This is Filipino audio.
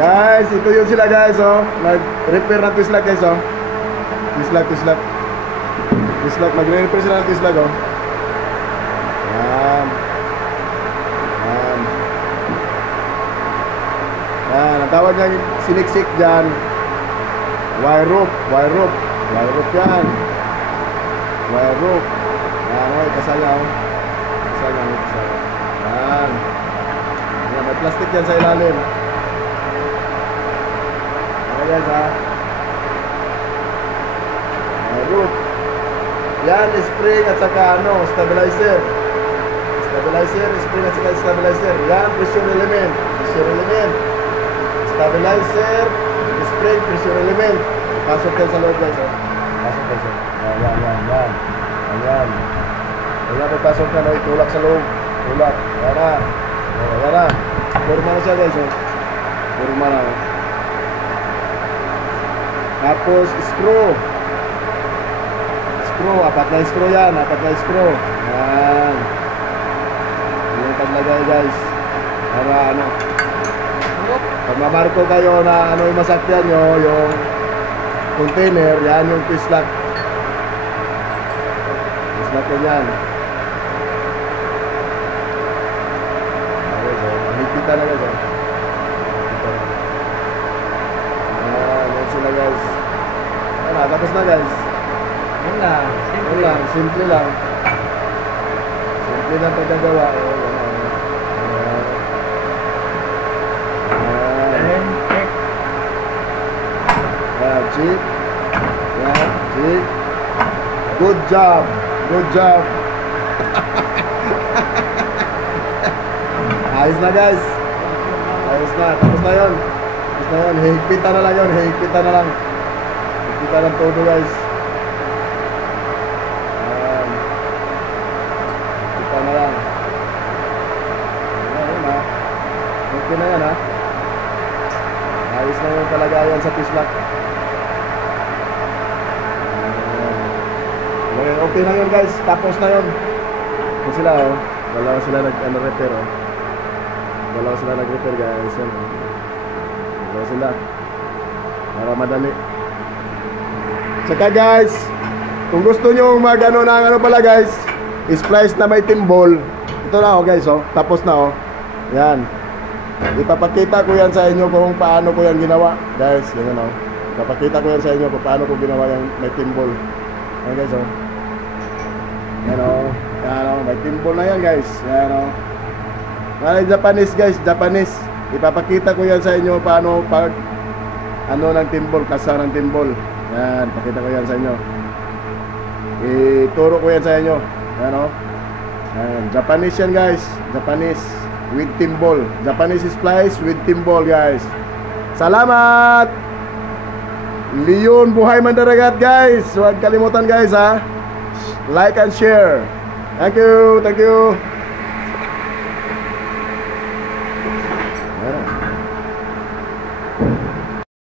Guys, ito yun sila guys, oh. Nag-repair ng twist lock guys, oh. Twist lock. Magre-repair sila ng twist lock, oh. Yan. Ang tawag nga siniksik dyan, wire rope yan. Wire rope. Yan, oh, kasaya, oh. Kasaya. Yan. Yan, may plastic yan sa ilalim. Okay guys, ha. Wire rope. Yan, spring at saka stabilizer. Spring at saka stabilizer. Yan, pressure element. Stabilizer, spring, pressure element. Pasok yan sa loob guys, oh. Pasok guys, oh. Yan. Ayan, may pasok na, no? Itulak sa loob. Tulak. Yan na. Forma na siya guys, oh. Forma na, oh. Tapos, screw. Apat na screw yan. Yan. Yung paglagay guys. Para pag mamarko kayo na yung masakyan nyo, yung container, yan yung twist lock. Twist lock yan. Higpitan na guys, yan sila guys. Tapos na guys. Simple lang pagkagawa. Cheap. Good job. Ayos na guys. Tapos na yun. Hihigpitan na lang yun. Hihigpitan ng todo guys. Hihigpitan na lang. Okay na yan, ha. Ayos na yung kalagayan sa twist lock. Okay na yun guys, tapos na yun. Ito sila, oh. Dalawa sila nag-repair, oh. Guys, yan, oh. Dalawa sila para madali. Saka guys, kung gusto nyo pala guys, splice na may timbol. Ito na, oh guys, oh. Tapos na, oh. Yan. Ipapakita ko yan sa inyo kung paano ko yan ginawa. Guys, yan, oh. Ipapakita ko yan sa inyo kung paano ko ginawa yung may timbol. Yan guys, oh. Yan, oh. May timbol na yan guys. Yan, oh. Japanese guys, Japanese. Ipapakita ko yan sa inyo paano pag ng timbol, kasa ng timbol. Yan, pakita ko yan sa inyo. Ituro ko yan sa inyo. Yan, oh. Yan, Japanese yan guys. Japanese with timbol. Japanese splice with timbol guys. Salamat! Leon Buhay Mandaragat guys. Huwag kalimutan guys, ha. Like and share. Thank you.